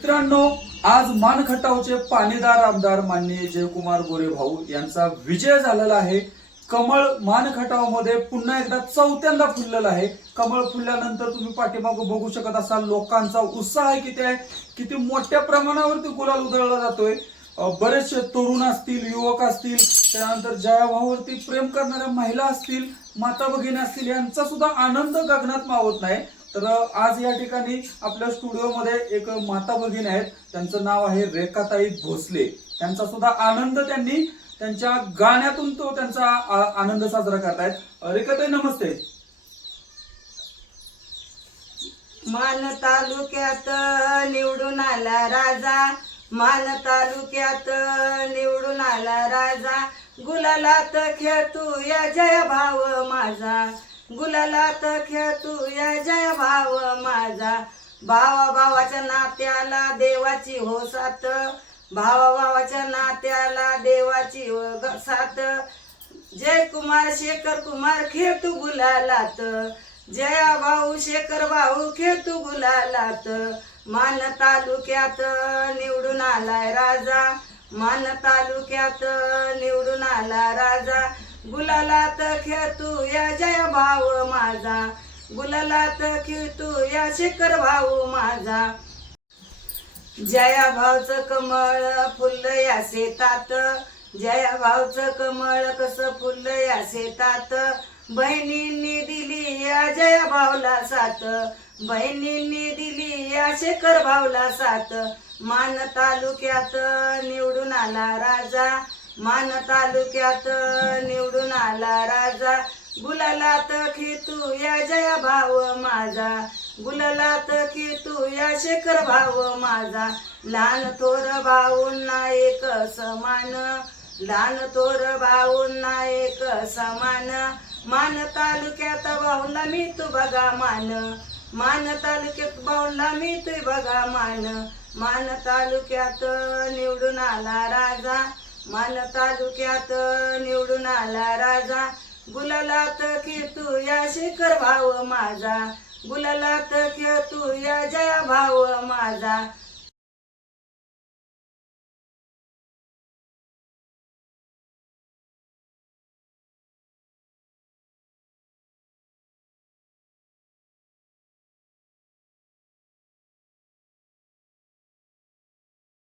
मित्रांनो आज मानखटावचे पाणीदार आमदार माननीय जयकुमार गोरे भाऊ यांचा विजय झालेला आहे. कमळ मानखटावमध्ये पुन्हा एकदा चौथ्यांदा फुललेलं आहे. कमळ फुलल्यानंतर तुम्ही पाठीमागं बघू शकत असाल लोकांचा उत्साह किती आहे किती मोठ्या प्रमाणावरती गुलाल उधळला जातोय. बरेचसे तरुण असतील युवक असतील त्यानंतर जयाभावावरती प्रेम करणाऱ्या महिला असतील माता भगिनी असतील यांचा सुद्धा आनंद गगनात मावत नाही. तर आज या ठिकाणी आपल्या स्टुडिओमध्ये एक माता भगिनी आहेत. त्यांचं नाव आहे रेखाताई भोसले. त्यांचा सुद्धा आनंद त्यांनी त्यांच्या गाण्यातून तो त्यांचा आनंद साजरा करतायत. रेखाताई नमस्ते. मान तालुक्यात निवडून आला राजा. मान तालुक्यात निवडून आला राजा. गुलालात खेळतू या जय भाव माझा. गुलालात खेळतू या जय भाव माझा. भावा भावाच्या नात्याला देवाची हो साथ. भावा भावाच्या नात्याला देवाची हो सात साथ. जय कुमार शेखर कुमार खेळतू गुलालात. जया भाऊ शेखर भाऊ खेळतू गुलालात. मान तालुक्यात निवडून आलाय राजा. मान तालुक्यात निवडून आला राजा. गुलालात खेळतू या जया भाऊ माझा. गुलालात खेळतू या शेखर भाऊ माझा. जया भावचं कमळ फुल या शेतात. जया भावचं कमळ कसं फुल या शेतात. बहिणींनी दिली या जया भावला साथ. बहिणींनी दिली या शेखर भावला साथ. मान तालुक्यात निवडून आला राजा. मान तालुक्यात निवडून आला राजा. गुलालात खेतू या जया भाव माझा. गुलालात खेतू या शेखर भाव माझा. लहान थोर भाऊंना एक समान. लहान थोर भाऊंना एक समान. मान तालुक्यात भाऊला मी तू बघा मान. मान तालुक्यात भाऊला मी तू बघा मान. मान तालुक्यात निवडून आला राजा. मान तालुक्यात निवडून आला राजा. गुलालात खेतू या शेखर भाव माझा. गुलालात खेळतू या जया भाव माझा.